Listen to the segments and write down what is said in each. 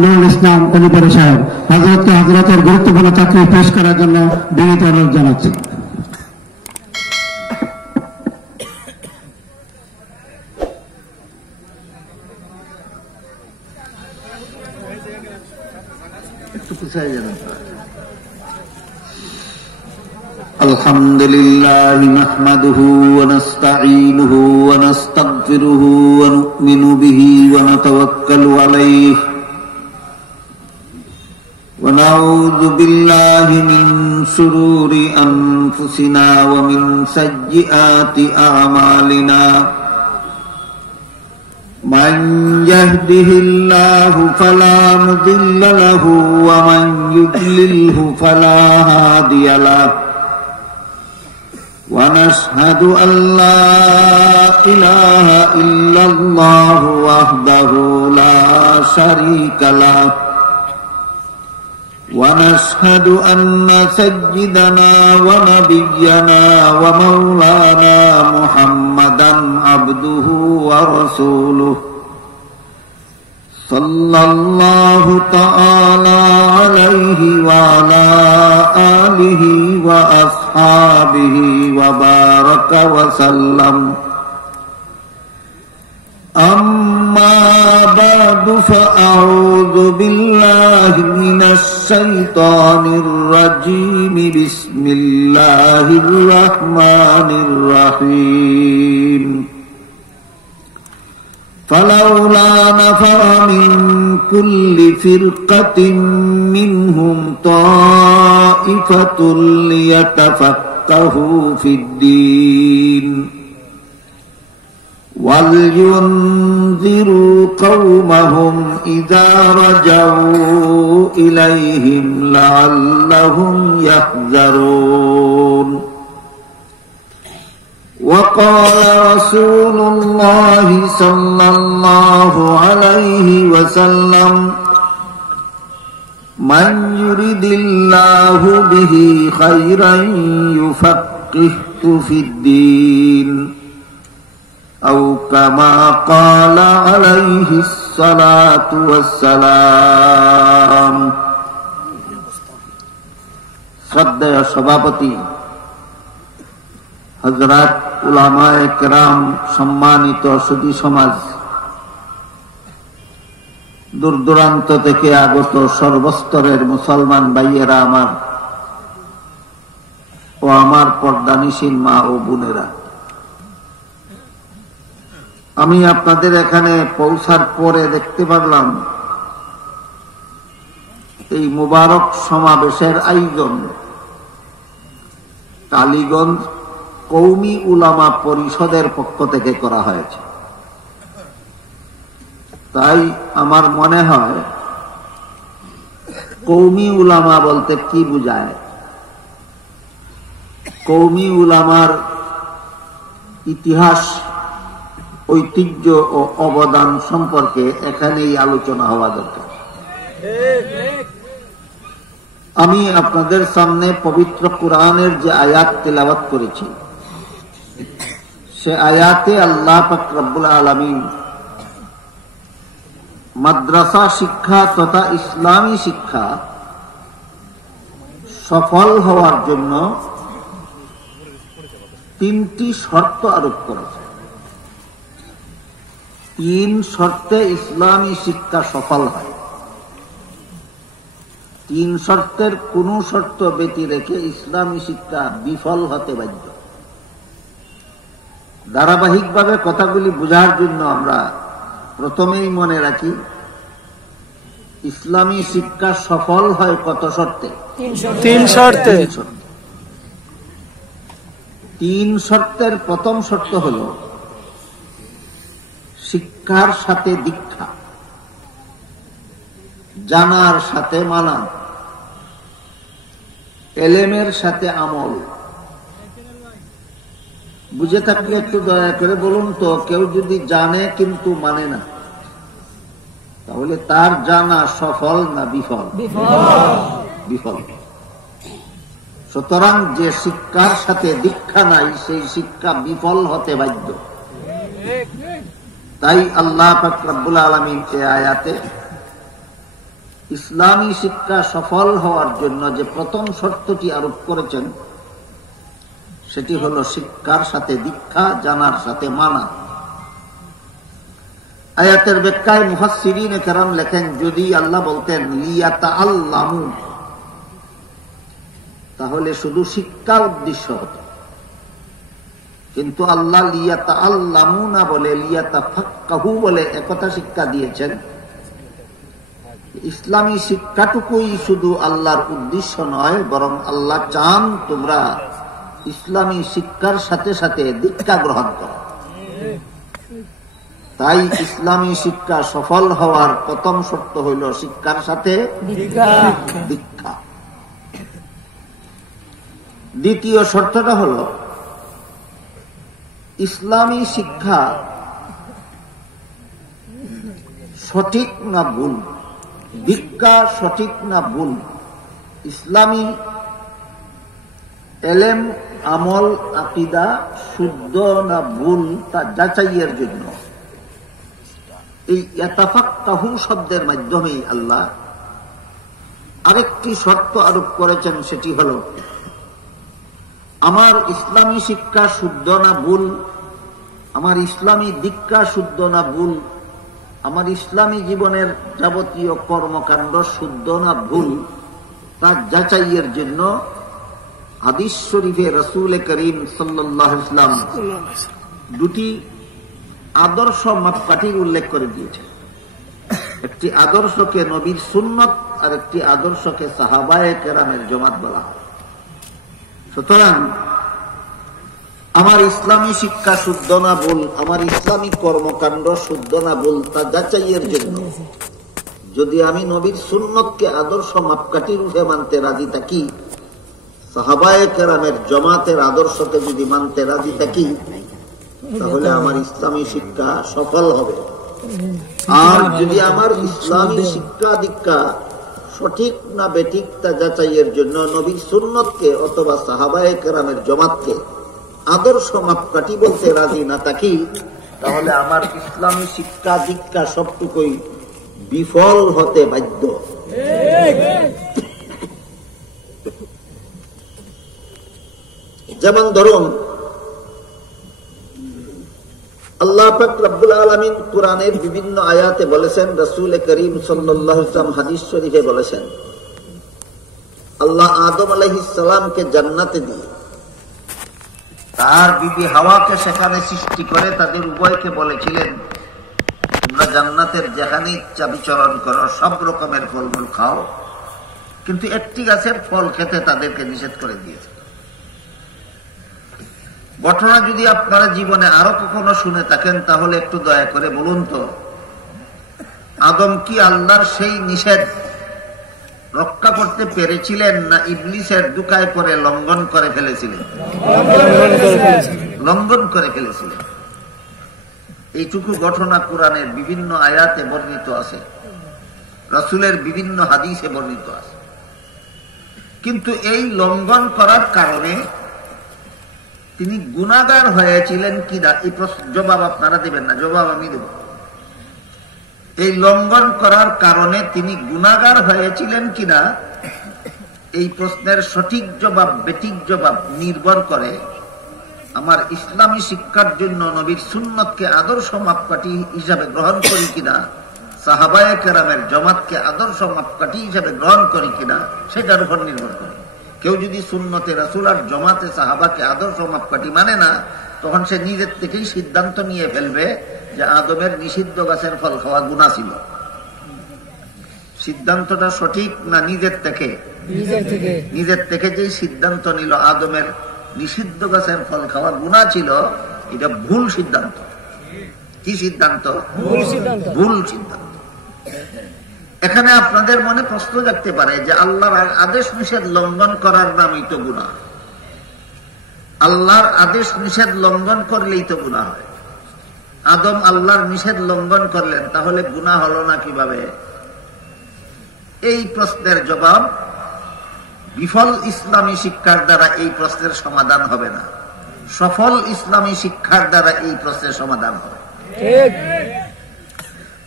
নুরুল ইসলাম অধিকারী সাহেব হযরতের গুরুত্বপূর্ণ চাকরি পেশ করার জন্য বিনীত অনুরোধ জানাচ্ছি। আলহামদুলিল্লাহি নাহমাদুহু ওয়া নাস্তাঈনুহু ওয়া নাস্তাগফিরুহু ওয়া নু'মিনু বিহি ওয়া নাতাওয়াক্কালু আলাইহি ওয়া নাউযু বিল্লাহি মিন শুরুরি আনফুসিনা ওয়া মিন সাইয়্যিআতি আ'মালিনা من يهده الله فلا مضل له ومن يضلله فلا هادي له ونشهد أن لا إله إلا الله وحده لا شريك له ونشهد أن سيدنا ونبينا ومولانا محمدا عبده ورسوله صلى الله تعالى عليه وعلى آله وأصحابه وبارك وسلم أما بعد فأعوذ بالله من الشيطان الرجيم بسم الله الرحمن الرحيم فلولا نفر من كل فرقة منهم طائفة ليتفقهوا في الدين ولينذروا قومهم إذا رجعوا إليهم لعلهم يحذرون وقال رسول الله صلى الله عليه وسلم من يرد الله به خيرا يفقهه في الدين أو كما قال عليه الصلاة والسلام শ্রদ্ধেয় সভাপতি হযরত উলামায়ে কেরাম, সম্মানিত সুধী সমাজ, দূর দূরান্ত থেকে আগত সর্বস্তরের মুসলমান ভাইয়েরা আমার ও আমার পর্দানিশীল মা ও বোনেরা, আমি আপনাদের এখানে পৌঁছার পরে দেখতে পারলাম এই মুবারক সমাবেশের আয়োজন টালিগঞ্জ কওমি উলামা পরিষদের পক্ষ থেকে করা হয়েছে। তাই আমার মনে হয় কওমি উলামা বলতে কি বোঝায়, কওমি উলামার ইতিহাস, ঐতিহ্য ও অবদান সম্পর্কে এখানেই আলোচনা হওয়া দরকার। আমি আপনাদের সামনে পবিত্র কুরআনের যে আয়াত তেলাওয়াত করেছি, সে আয়াতে আল্লাহ পাক রব্বুল আলামিন মাদ্রাসা শিক্ষা তথা ইসলামী শিক্ষা সফল হওয়ার জন্য তিনটি শর্ত আরোপ করেছে। তিন শর্তে ইসলামী শিক্ষা সফল হয়। তিন শর্তের কোন শর্ত ব্যতি রেখে ইসলামী শিক্ষা বিফল হতে বাধ্য। ধারাবাহিকভাবে কথাগুলি বোঝার জন্য আমরা প্রথমেই মনে রাখি, ইসলামী শিক্ষা সফল হয় কত শর্তে? তিন শর্তে। তিন শর্তের প্রথম শর্ত হল শিক্ষার সাথে দীক্ষা, জানার সাথে মানা, এলেমের সাথে আমল। বুঝে থাকলে একটু দয়া করে বলুন তো, কেউ যদি জানে কিন্তু মানে না, তাহলে তার জানা সফল না বিফল? বিফল। সুতরাং যে শিক্ষার সাথে দীক্ষা নাই, সেই শিক্ষা বিফল হতে বাধ্য। তাই আল্লাহ পাক রব্বুল আলামিন এই আয়াতে ইসলামী শিক্ষা সফল হওয়ার জন্য যে প্রথম শর্তটি আরোপ করেছেন সেটি হলো শিক্ষার সাথে দীক্ষা, জানার সাথে মানা। আয়াতের ব্যাখ্যায় মুফাসসিরিনে কেরাম লেখেন, যদি আল্লাহ বলতেন লিয়াতাআল্লামু, তাহলে শুধু শিক্ষা উদ্দেশ্য হতো, কিন্তু আল্লাহ লিয়াতাআল্লামু না বলে লিয়াতাফাক্কাহু বলে একথা শিক্ষা দিয়েছেন। ইসলামী শিক্ষাটুকুই শুধু আল্লাহর উদ্দেশ্য নয়, বরং আল্লাহ চান তোমরা ইসলামী শিক্ষার সাথে সাথে দীক্ষা গ্রহণ করো। তাই ইসলামী শিক্ষা সফল হওয়ার প্রথম শর্ত হইল শিক্ষার সাথে দীক্ষা। দ্বিতীয় শর্তটা হল ইসলামী শিক্ষা সঠিক না ভুল, দীক্ষা সঠিক না ভুল, ইসলামী এলেম, আমল, আকিদা শুদ্ধ না ভুল তা যাচাইয়ের জন্য এই ইয়াতাফাক্কাহু শব্দের মাধ্যমেই আল্লাহ আরেকটি শর্ত আরোপ করেছেন, সেটি হল আমার ইসলামী শিক্ষা শুদ্ধ না ভুল, আমার ইসলামী দীক্ষা শুদ্ধ না ভুল, আমার ইসলামী জীবনের যাবতীয় কর্মকাণ্ড শুদ্ধ না ভুল তা যাচাইয়ের জন্য হাদিস শরীফে রাসূল করিম সাল্লাল্লাহু আলাইহি ওয়াসাল্লাম দুটি আদর্শ মাপকাঠির উল্লেখ করে দিয়েছে। একটি আদর্শকে নবীর সুন্নত আর একটি আদর্শকে সাহাবায়ে কেরামের জমাত বলা হয়। সুতরাং আমার ইসলামী শিক্ষা শুদ্ধ না ভুল, আমার ইসলামী কর্মকাণ্ড শুদ্ধ না ভুল তা যাচাইয়ের জন্য যদি আমি নবীর সুন্নতকে আদর্শ মাপকাঠি রূপে মানতে রাজি থাকি, সাহাবায়ে কেরামের জমাতের আদর্শকে যদি মানতে রাজি থাকি, তাহলে আমার ইসলামী শিক্ষা সফল হবে। আর যদি আমার ইসলামী শিক্ষা দীক্ষা সঠিক না বেঠিক তা যাচাইয়ের জন্য নবীর সুন্নতকে অথবা সাহাবায়ে কেরামের জমাতকে আদর্শ মাপকাঠি বলতে রাজি না থাকি, তাহলে আমার ইসলামী শিক্ষা দীক্ষা সবটুকুই বিফল হতে বাধ্য। যেমন ধরুন, আল্লাহ পাক রব্বুল আলামিন কুরআনের বিভিন্ন আয়াতে বলেছেন, রাসূল করিম সাল্লাল্লাহু আলাইহি ওয়াসাল্লাম হাদিস শরীফে বলেছেন, আল্লাহ আদম আলাইহিস সালামকে জান্নাতে দিয়ে তার বিবি হাওয়াকে সেখানে সৃষ্টি করে তাদের উভয়কে বলেছিলেন, তোমরা জান্নাতের যেখানে ইচ্ছা বিচরণ করো, সব রকমের ফলমূল খাও, কিন্তু একটি গাছের ফল খেতে তাদেরকে নিষেধ করে দিয়েছে। ঘটনা যদি আপনারা জীবনে আরো কখনো শুনে থাকেন, তাহলে একটু দয়া করে বলুন তো, আদম কি আল্লাহর সেই নিষেধ রক্ষা করতে পেরেছিলেন, না ইবলিসের দুকায় পরে লঙ্ঘন করে ফেলেছিলেন? লঙ্ঘন করে ফেলেছিলেন। এইটুকু ঘটনা কোরআনের বিভিন্ন আয়াতে বর্ণিত আছে, রাসূলের বিভিন্ন হাদিসে বর্ণিত আছে। কিন্তু এই লঙ্ঘন করার কারণে তিনি গুনাহগার হয়েছিলেন কিনা, এই জবাব আপনারা দেবেন না, জবাব আমি দেব। এই লঙ্ঘন করার কারণে তিনি গুনাহগার হয়েছিলেন কিনা, এই প্রশ্নের সঠিক জবাব বেঠিক জবাব নির্ভর করে আমার ইসলামী শিক্ষার জন্য নবীর সুন্নতকে আদর্শ মাপকাঠি হিসাবে গ্রহণ করি কিনা, সাহাবায়ে কেরামের জমাতকে আদর্শ মাপকাঠি হিসাবে গ্রহণ করি কিনা, সেটার উপর নির্ভর করে। কেউ যদি সুন্নতে রাসূল আর জমাতে সাহাবাকে আদর্শ মাপকাঠি মানে না, তখন সে নিজের থেকেই সিদ্ধান্ত নিয়ে ফেলবে যে আদমের নিষিদ্ধ গাছের ফল খাওয়া গুনাহ ছিল। সিদ্ধান্তটা সঠিক না নিজের থেকে? নিজের থেকে যে সিদ্ধান্ত নিল আদমের নিষিদ্ধ গাছের ফল খাওয়া গুনাহ ছিল, এটা ভুল সিদ্ধান্ত। কি সিদ্ধান্ত? ভুল সিদ্ধান্ত। এখানে আপনাদের মনে প্রশ্ন জাগতে পারে যে আল্লাহর আদেশ নিষেধ লঙ্ঘন করার নামই তো গুনাহ। আল্লাহর আদেশ নিষেধ লঙ্ঘন করলেই তো গুনাহ হয়। আদম আল্লাহর নিষেধ লঙ্ঘন করলেন, তাহলে গুনাহ হলো না কিভাবে? এই প্রশ্নের জবাব বিফল ইসলামী শিক্ষার দ্বারা এই প্রশ্নের সমাধান হবে না, সফল ইসলামী শিক্ষার দ্বারা এই প্রশ্নের সমাধান হবে।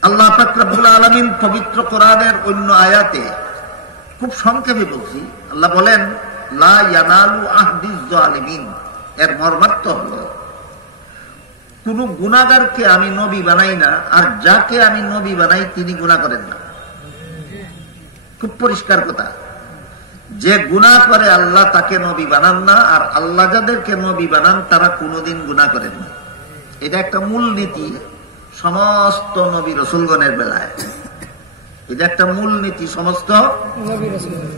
আল্লাহ পাক রব্বুল আলামিন পবিত্র কোরআনের অন্য আয়াতে খুব সংক্ষেপে বলছি, আল্লাহ বলেন লা ইয়ানালু আহদিজ জালিমিন। এর মর্মার্থ হলো কোন গুনাহগারকে আমি নবী বানাই না, আর যাকে আমি নবী বানাই তিনি গুনাহ করেন না। খুব পরিষ্কার কথা, যে গুনাহ করে আল্লাহ তাকে নবী বানান না, আর আল্লাহ যাদেরকে নবী বানান তারা কোনোদিন গুনাহ করেন না। এটা একটা মূলনীতি সমস্ত নবী রসুলগণের বেলায়। এটা একটা মূলনীতি সমস্ত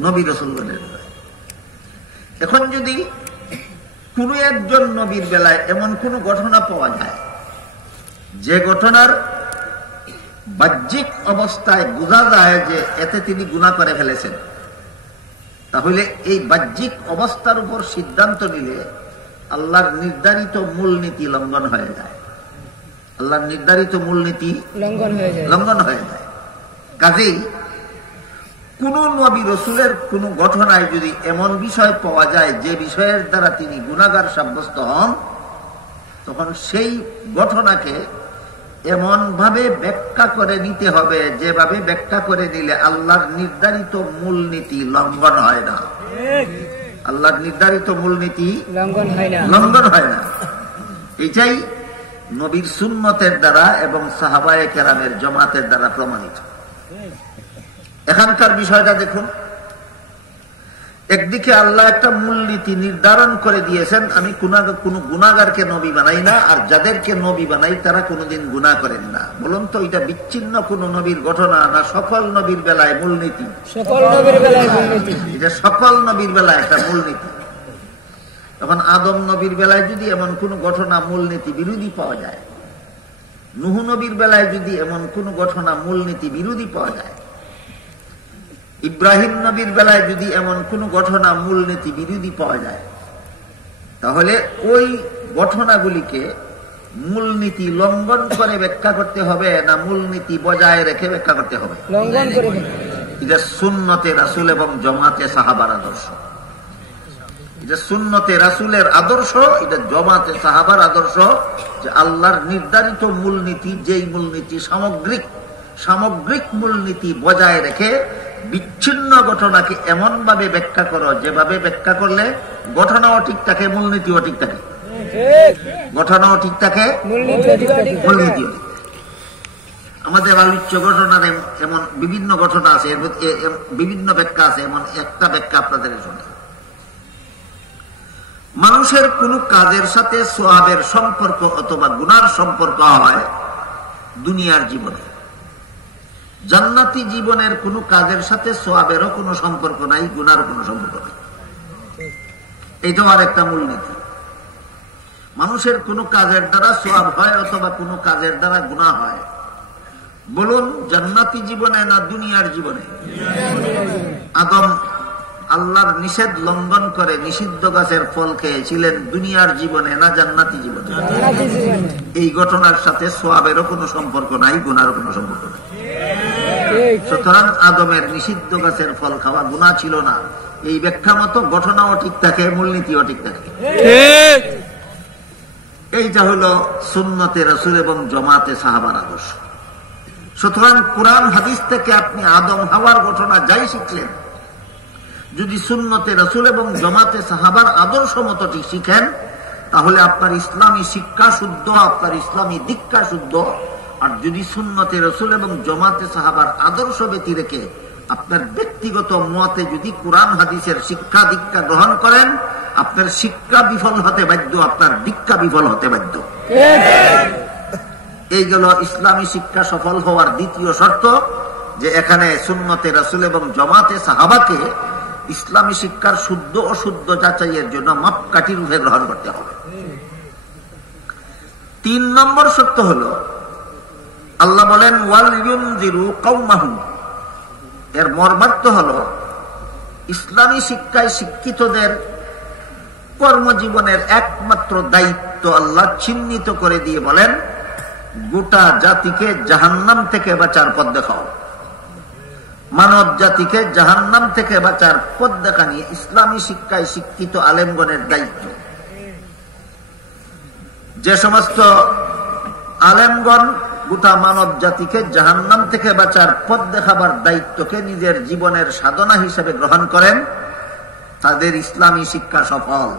নবী রসুলগণের বেলায়। এখন যদি কোন একজন নবীর বেলায় এমন কোন ঘটনা পাওয়া যায় যে ঘটনার বাহ্যিক অবস্থায় বোঝা যায় যে এতে তিনি গুনাহ করে ফেলেছেন, তাহলে এই বাহ্যিক অবস্থার উপর সিদ্ধান্ত নিলে আল্লাহর নির্ধারিত মূলনীতি লঙ্ঘন হয়ে যায়। আল্লাহর নির্ধারিত মূলনীতি লঙ্ঘন হয়ে যায়। কাজেই কোন নবী রসুলের কোন ঘটনায় যদি এমন বিষয় পাওয়া যায় যে বিষয়ের দ্বারা তিনি গুনাহগার সাব্যস্ত হন, তখন সেই ঘটনাকে এমন ভাবে ব্যাখ্যা করে নিতে হবে যেভাবে ব্যাখ্যা করে নিলে আল্লাহর নির্ধারিত মূলনীতি লঙ্ঘন হয় না। আল্লাহর নির্ধারিত মূলনীতি লঙ্ঘন হয় না। এটাই নবীর সুন্নতের দ্বারা এবং সাহাবায়ে কেরামের জামাতের দ্বারা প্রমাণিত। এখানকার বিষয়টা দেখুন, একদিকে আল্লাহ একটা মূলনীতি নির্ধারণ করে দিয়েছেন, আমি কোন গুনাহগারকে নবী বানাই না, আর যাদেরকে নবী বানাই তারা কোনোদিন গুনাহ করেন না। বলুন তো এটা বিচ্ছিন্ন কোন নবীর ঘটনা না সকল নবীর বেলায় মূলনীতি? এটা সকল নবীর বেলায় একটা মূলনীতি। তখন আদম নবীর বেলায় যদি এমন কোন ঘটনা মূলনীতি বিরোধী পাওয়া যায়, নূহ নবীর বেলায় যদি এমন কোন ঘটনা মূলনীতি বিরোধী পাওয়া যায়, ইব্রাহিম নবীর বেলায় যদি এমন কোন ঘটনা মূলনীতি বিরোধী পাওয়া যায়, তাহলে ওই ঘটনাগুলিকে মূলনীতি লঙ্ঘন করে ব্যাখ্যা করতে হবে না মূলনীতি বজায় রেখে ব্যাখ্যা করতে হবে? এটা সুন্নতে রাসূল এবং জামাতে সাহাবার আদর্শ। এটা সুন্নতে রাসূলের আদর্শ, এটা জামাতে সাহাবার আদর্শ, যে আল্লাহর নির্ধারিত মূলনীতি, যেই মূলনীতি সামগ্রিক মূলনীতি বজায় রেখে বিচ্ছিন্ন ঘটনাকে এমন ভাবে ব্যাখ্যা করো যেভাবে ব্যাখ্যা করলে ঘটনাও ঠিক থাকে, মূলনীতিও ঠিক থাকে। ঘটনাও ঠিক থাকে, মূলনীতিও। আমাদের আলোচ্য ঘটনার এমন বিভিন্ন ঘটনা আছে, বিভিন্ন ব্যাখ্যা আছে। এমন একটা ব্যাখ্যা আপনাদের শুনে, মানুষের কোন কাজের সাথে সওয়াবের সম্পর্ক অথবা গুনার সম্পর্ক হয় দুনিয়ার জীবনে। জান্নাতি জীবনের কোন কাজের সাথে সওয়াবেরও কোনো সম্পর্ক নাই, গুনার কোনো সম্পর্ক নাই। এটাও আর একটা মূলনীতি। মানুষের কোন কাজের দ্বারা সওয়াব হয় অথবা কোন কাজের দ্বারা গুনাহ হয়, বলুন জান্নাতি জীবনে না দুনিয়ার জীবনে? আদম আল্লাহর নিষেধ লঙ্ঘন করে নিষিদ্ধ গাছের ফল খেয়েছিলেন দুনিয়ার জীবনে না জান্নাতি জীবনে? এই ঘটনার সাথে সওয়াবেরও কোনো সম্পর্ক নাই, গুনারও কোনো সম্পর্ক নাই। সুতরাং আদমের নিষিদ্ধ গাছের ফল খাওয়া গুনাহ ছিল না। এই ব্যাখ্যা মতো ঘটনাও ঠিক থাকে, মূলনীতিও ঠিক থাকে। এইটা হলো সুন্নতে রাসূল এবং জামাতে সাহাবার আদর্শ। সুতরাং কুরআন হাদিস থেকে আপনি আদম হাওয়ার ঘটনা যাই শিখলেন, যদি সুন্নতে রাসূল এবং জামাতে সাহাবার আদর্শ মতো ঠিক শিখেন, তাহলে আপনার ইসলামী শিক্ষা শুদ্ধ, আপনার ইসলামী দীক্ষা শুদ্ধ। আর যদি সুন্নতে রাসূল এবং জামাতে সাহাবার আদর্শ ব্যতি রেখে আপনার ব্যক্তিগত মতে যদি কুরআন হাদিসের শিক্ষা দীক্ষা গ্রহণ করেন, আপনার শিক্ষা বিফল হতে বাধ্য, আপনার দীক্ষা বিফল হতে বাধ্য। এই গেল ইসলামী শিক্ষা সফল হওয়ার দ্বিতীয় শর্ত, যে এখানে সুন্নতে রাসূল এবং জামাতে সাহাবাকে ইসলামী শিক্ষার শুদ্ধ অশুদ্ধ যাচাইয়ের জন্য মাপকাঠি রূপে গ্রহণ করতে হবে। 3 নম্বর শর্ত হলো, আল্লাহ বলেন ওয়াল ইউনজিরু কওমাহু। এর মর্মার্থ হলো ইসলামী শিক্ষায় শিক্ষিতদের কর্মজীবনের একমাত্র দায়িত্ব আল্লাহ চিহ্নিত করে দিয়ে বলেন, গোটা জাতিকে জাহান্নাম থেকে বাঁচার পথ দেখাও। মানব জাতিকে জাহান্নাম থেকে বাঁচার পথ দেখানি ইসলামী শিক্ষায় শিক্ষিত আলেমগণের দায়িত্ব। যে সমস্ত আলেমগণ গোটা মানব জাতিকে জাহান্নাম থেকে বাঁচার পথ দেখাবার দায়িত্বকে নিজের জীবনের সাধনা হিসেবে গ্রহণ করেন, তাদের ইসলামী শিক্ষা সফল।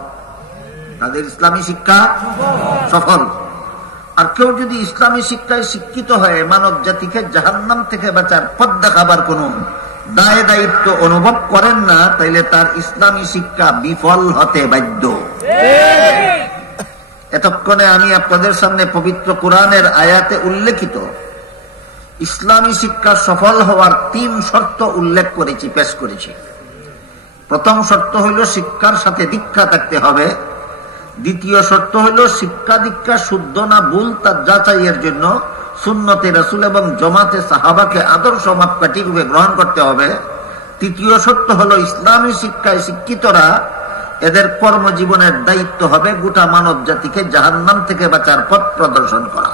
তাদের ইসলামী শিক্ষা সফল। আর কেউ যদি ইসলামী শিক্ষায় শিক্ষিত হয়ে মানব জাতিকে জাহান্নাম থেকে বাঁচার পথ দেখাবার কোন দায় দায়িত্ব অনুভব করেন না, তাইলে তার ইসলামী শিক্ষা বিফল হতে বাধ্য। এতক্ষণে আমি আপনাদের সামনে পবিত্র কোরআনের আয়াতে উল্লেখিত ইসলামী শিক্ষা সফল হওয়ার 3 শর্ত উল্লেখ করেছি, পেশ করেছি। প্রথম শর্ত হইল শিক্ষার সাথে দীক্ষা থাকতে হবে। দ্বিতীয় শর্ত হইল শিক্ষা দীক্ষা শুদ্ধ না ভুল তার যাচাইয়ের জন্য সুন্নতে রাসূল এবং জামাতে সাহাবাকে আদর্শ মাপকাঠি রূপে গ্রহণ করতে হবে। তৃতীয় শর্ত হলো ইসলামী শিক্ষায় শিক্ষিতরা এদের কর্মজীবনের দায়িত্ব হবে গোটা মানব জাতিকে জাহান্নাম থেকে বাঁচার পথ প্রদর্শন করা।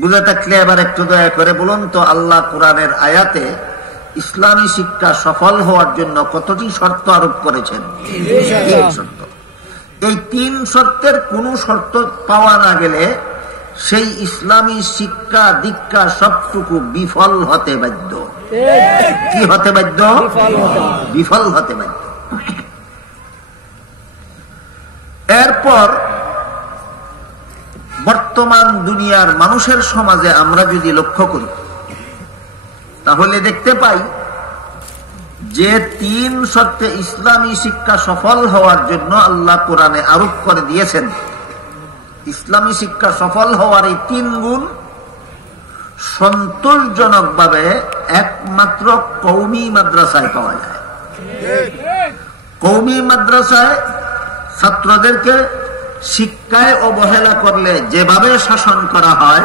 বুঝে থাকলে এবার একটু দয়া করে বলুন তো, আল্লাহ কোরআনের আয়াতে ইসলামী শিক্ষা সফল হওয়ার জন্য কতটি শর্ত আরোপ করেছেন? 3 শর্ত। এই 3 শর্তের কোন শর্ত পাওয়া না গেলে সেই ইসলামী শিক্ষা দীক্ষা সবটুকু বিফল হতে বাধ্য। কি হতে বাধ্য? বিফল হতে বাধ্য। এরপর বর্তমান দুনিয়ার মানুষের সমাজে আমরা যদি লক্ষ্য করি তাহলে দেখতে পাই যে 3 শর্তে ইসলামী শিক্ষা সফল হওয়ার জন্য আল্লাহ কোরআনে আরোপ করে দিয়েছেন। ইসলামী শিক্ষা সফল হওয়ার এই 3 গুণ সন্তোষজনকভাবে একমাত্র কওমি মাদ্রাসায় পাওয়া যায়। কওমি মাদ্রাসায় ছাত্রদেরকে শিক্ষায় অবহেলা করলে যেভাবে শাসন করা হয়,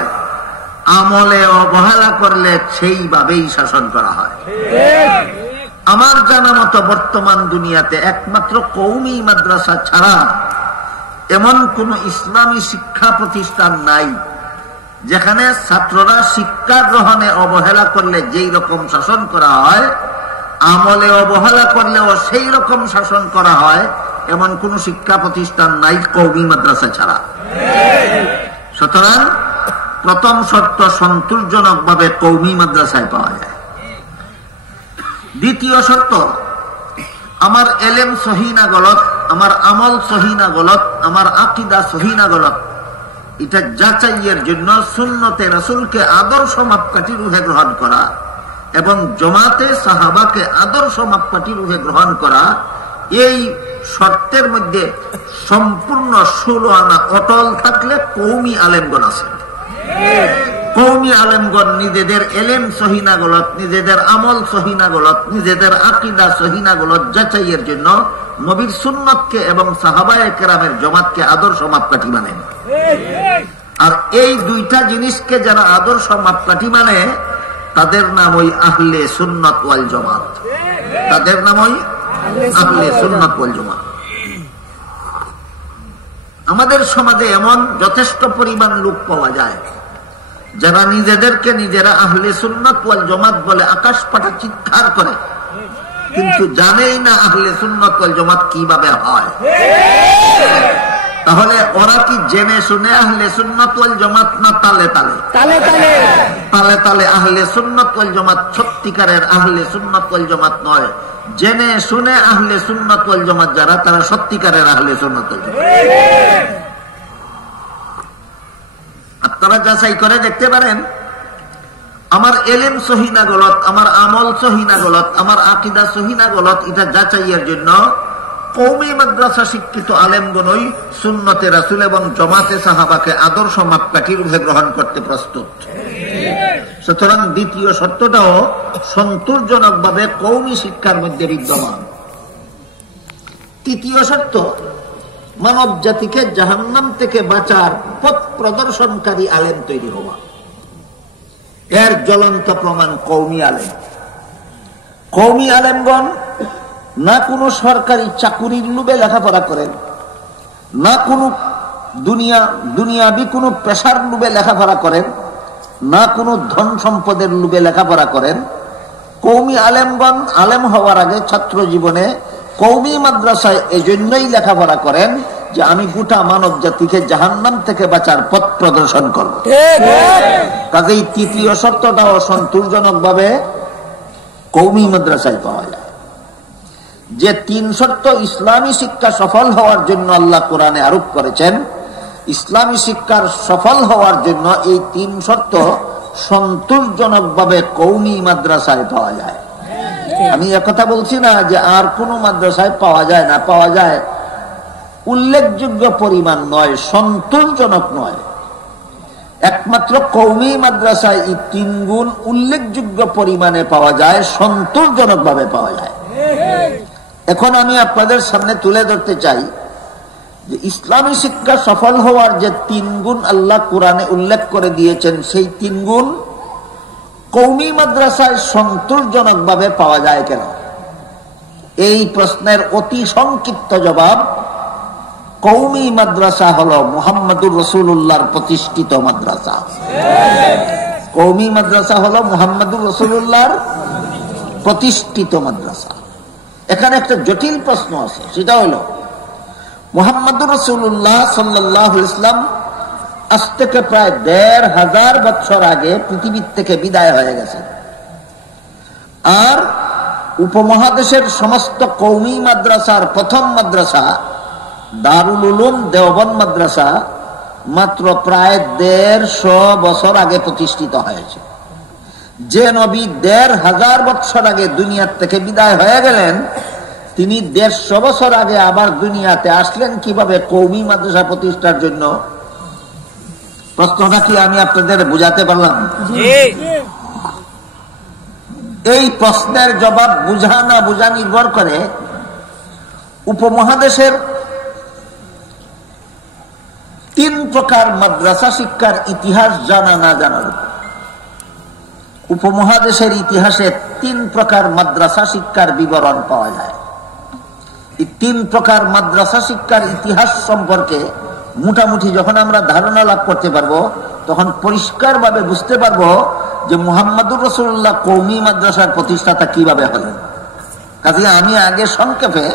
আমলে অবহেলা করলে সেইভাবেই শাসন করা হয়। আমার জানা মতো বর্তমান দুনিয়াতে একমাত্র কওমি মাদ্রাসা ছাড়া এমন কোন ইসলামী শিক্ষা প্রতিষ্ঠান নাই যেখানে ছাত্ররা শিক্ষা গ্রহণে অবহেলা করলে যেই রকম শাসন করা হয়, আমলে অবহেলা করলেও সেই রকম শাসন করা হয়, এমন কোন শিক্ষা প্রতিষ্ঠান নাই কওমি মাদ্রাসা ছাড়া। সুতরাং প্রথম শর্ত সন্তোষজনকভাবে কওমি মাদ্রাসায় পাওয়া যায়। দ্বিতীয় শর্ত, আমার এলেম সহি না গলত, আমার আমল সহি না গলত, আমার আকীদা সহি না গলত, এটা যাচাইয়ের জন্য সুন্নতে রাসূলকে আদর্শ মাপকাঠি রূপে গ্রহণ করা এবং জামাতে সাহাবাকে আদর্শ মাপকাঠি রূপে গ্রহণ করা, এই শর্তের মধ্যে সম্পূর্ণ 16 আনা অটল থাকলে কওমি আলেমগণ আছে। কওমি আলেমগণ নিজেদের এলেম সহি না গলত, নিজেদের আমল সহি না গলত, নিজেদের আকীদা সহি না গলত যাচাইয়ের জন্য নবীর সুন্নতকে এবং সাহাবায়ে কেরামের জামাতকে আদর্শ মাপকাঠি মানেন। আর এই 2টা জিনিসকে যারা আদর্শ মাপকাঠি মানে তাদের নাম ওই আহলে সুন্নাত ওয়াল জামাত। তাদের নাম ওই আহলে সুন্নাত ওয়াল জামাত। আমাদের সমাজে এমন যথেষ্ট পরিমাণ লোক পাওয়া যায় যারা নিজেদেরকে নিজেরা আহলে সুন্নাত ওয়াল জামাত বলে আকাশ পাতা চিৎকার করে, কিন্তু জানেই না আহলে সুন্নাত ওয়াল জামাত কিভাবে হয়। তাহলে ওরা কি জেনে শুনে আহলে সুন্নাত ওয়াল জামাত না তালে তালে? তালে তালে আহলে সুন্নাত ওয়াল জামাত সত্যিকারের আহলে সুন্নাত ওয়াল জামাত নয়। জেনে শুনে আহলে সুন্নাত ওয়াল জামাত যারা, তারা সত্যিকারের আহলে সুন্নাত ওয়াল জামাত। আপনারা যাচাই করে দেখতে পারেন, আমার এলেম সহি না গলত, আমার আমল সহি না গলত, আমার আকীদা সহি না গলত, এটা যাচাইয়ের জন্য কওমি মাদ্রাসা শিক্ষিত আলেমগণই সুন্নতে রাসূল এবং জামাতে সাহাবাকে আদর্শ মাপকাঠি রূপে গ্রহণ করতে প্রস্তুত। সুতরাং দ্বিতীয় শর্তটাও সন্তোষজনকভাবে কওমি শিক্ষার মধ্যে বিদ্যমান। তৃতীয় শর্ত, মানব জাতিকে জাহান্নাম থেকে বাঁচার পথ প্রদর্শনকারী আলেম তৈরি হওয়া। এর জ্বলন্ত প্রমাণ কওমি আলেম। কওমি আলেমগণ না কোনো সরকারি চাকুরির লোভে লেখাপড়া করেন, না কোনো দুনিয়াবি কোনো পেশার লোভে লেখাপড়া করেন, না কোনো ধন সম্পদের লোভে লেখাপড়া করেন। কওমি আলেমগণ আলেম হওয়ার আগে ছাত্র জীবনে কওমি মাদ্রাসায় এজন্যই লেখাপড়া করেন যে আমি গোটা মানব জাতিকে জাহান্নাম থেকে বাঁচার পথ প্রদর্শন করব। কাজেই তৃতীয় শর্তটাও সন্তোষজনক ভাবে কওমি মাদ্রাসায় পাওয়া যায়। যে তিন শর্ত ইসলামী শিক্ষা সফল হওয়ার জন্য আল্লাহ কোরআনে আরোপ করেছেন, ইসলামী শিক্ষার সফল হওয়ার জন্য এই তিন শর্ত সন্তোষজনক ভাবে কওমি মাদ্রাসায় পাওয়া যায়। আমি একথা বলছি না যে আর কোন মাদ্রাসায় পাওয়া যায় না, পাওয়া যায়, উল্লেখযোগ্য পরিমাণ নয়, সন্তোষজনক নয়। একমাত্র কওমি মাদ্রাসায় এই তিন গুণ উল্লেখযোগ্য পরিমাণে পাওয়া যায়, সন্তোষজনক ভাবে পাওয়া যায়। এখন আমি আপনাদের সামনে তুলে ধরতে চাই যে ইসলামী শিক্ষা সফল হওয়ার যে তিন গুণ আল্লাহ কোরআনে উল্লেখ করে দিয়েছেন, সেই তিন গুণ কওমি মাদ্রাসায় সন্তোষজনক ভাবে পাওয়া যায় কেন? এই প্রশ্নের অতি সংক্ষিপ্ত জবাব, কওমি মাদ্রাসা হলো মুহাম্মদুর রাসূলুল্লাহর প্রতিষ্ঠিত মাদ্রাসা। কওমি মাদ্রাসা হলো মুহাম্মদুর রাসূলুল্লাহর প্রতিষ্ঠিত মাদ্রাসা। এখানে একটা জটিল প্রশ্ন আছে, সেটা হলো মুহাম্মদুর রাসূলুল্লাহ সাল্লাল্লাহু আলাইহি ওয়াসাল্লাম আজ থেকে প্রায় ১৫০০ বছর আগে পৃথিবীর থেকে বিদায় হয়ে গেছে, আর উপমহাদেশের সমস্ত কওমি মাদ্রাসার প্রথম মাদ্রাসা দারুল উলুম দেওবন্দ মাদ্রাসা মাত্র প্রায় ১৫০ বছর আগে প্রতিষ্ঠিত হয়েছে। যে নবী ১৫০০ বছর আগে দুনিয়ার থেকে বিদায় হয়ে গেলেন, তিনি ১৫০ বছর আগে আবার দুনিয়াতে আসলেন কিভাবে কওমি মাদ্রাসা প্রতিষ্ঠার জন্য? প্রশ্নটা কি আমি আপনাদের বুঝাতে পারলাম? এই প্রশ্নের জবাব বুঝা না বুঝা নির্ভর করে উপমহাদেশের ৩ প্রকার মাদ্রাসা শিক্ষার ইতিহাস জানা না জানার উপর। উপমহাদেশের ইতিহাসে ৩ প্রকার মাদ্রাসা শিক্ষার বিবরণ পাওয়া যায়। এই ৩ প্রকার মাদ্রাসা শিক্ষার ইতিহাস সম্পর্কে মোটামুটি যখন আমরা ধারণা লাভ করতে পারবো, তখন পরিষ্কার ভাবে বুঝতে পারবো যে মুহাম্মদুর রাসূলুল্লাহ কওমি মাদ্রাসার প্রতিষ্ঠাতা কিভাবে হলেন। কাজে আমি আগে সংক্ষেপে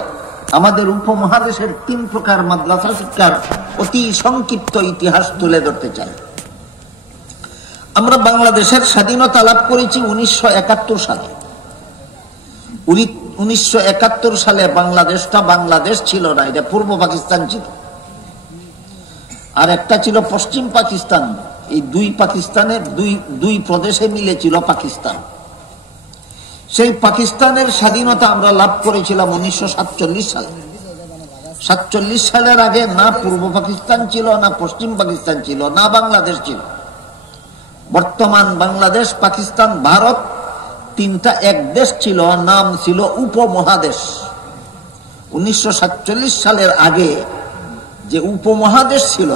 আমাদের উপমহাদেশের ৩ প্রকার মাদ্রাসা শিক্ষার অতি সংক্ষিপ্ত ইতিহাস তুলে ধরতে চাই। আমরা বাংলাদেশের স্বাধীনতা লাভ করেছি ১৯৭১ সালে। ১৯৭১ সালে বাংলাদেশটা বাংলাদেশ ছিল না, এটা পূর্ব পাকিস্তান ছিল, আর একটা ছিল পশ্চিম পাকিস্তান। এই দুই পাকিস্তানের দুই প্রদেশে মিলে ছিল পাকিস্তান। সেই পাকিস্তানের স্বাধীনতা আমরা লাভ করেছিলাম ১৯৪৭ সালে। ৪৭ সালের আগে না পূর্ব পাকিস্তান ছিল, না পশ্চিম পাকিস্তান ছিল, না বাংলাদেশ ছিল। বর্তমান বাংলাদেশ, পাকিস্তান, ভারত তিনটা এক দেশ ছিল, নাম ছিল উপমহাদেশ। ১৯৪৭ সালের আগে যে উপমহাদেশ ছিল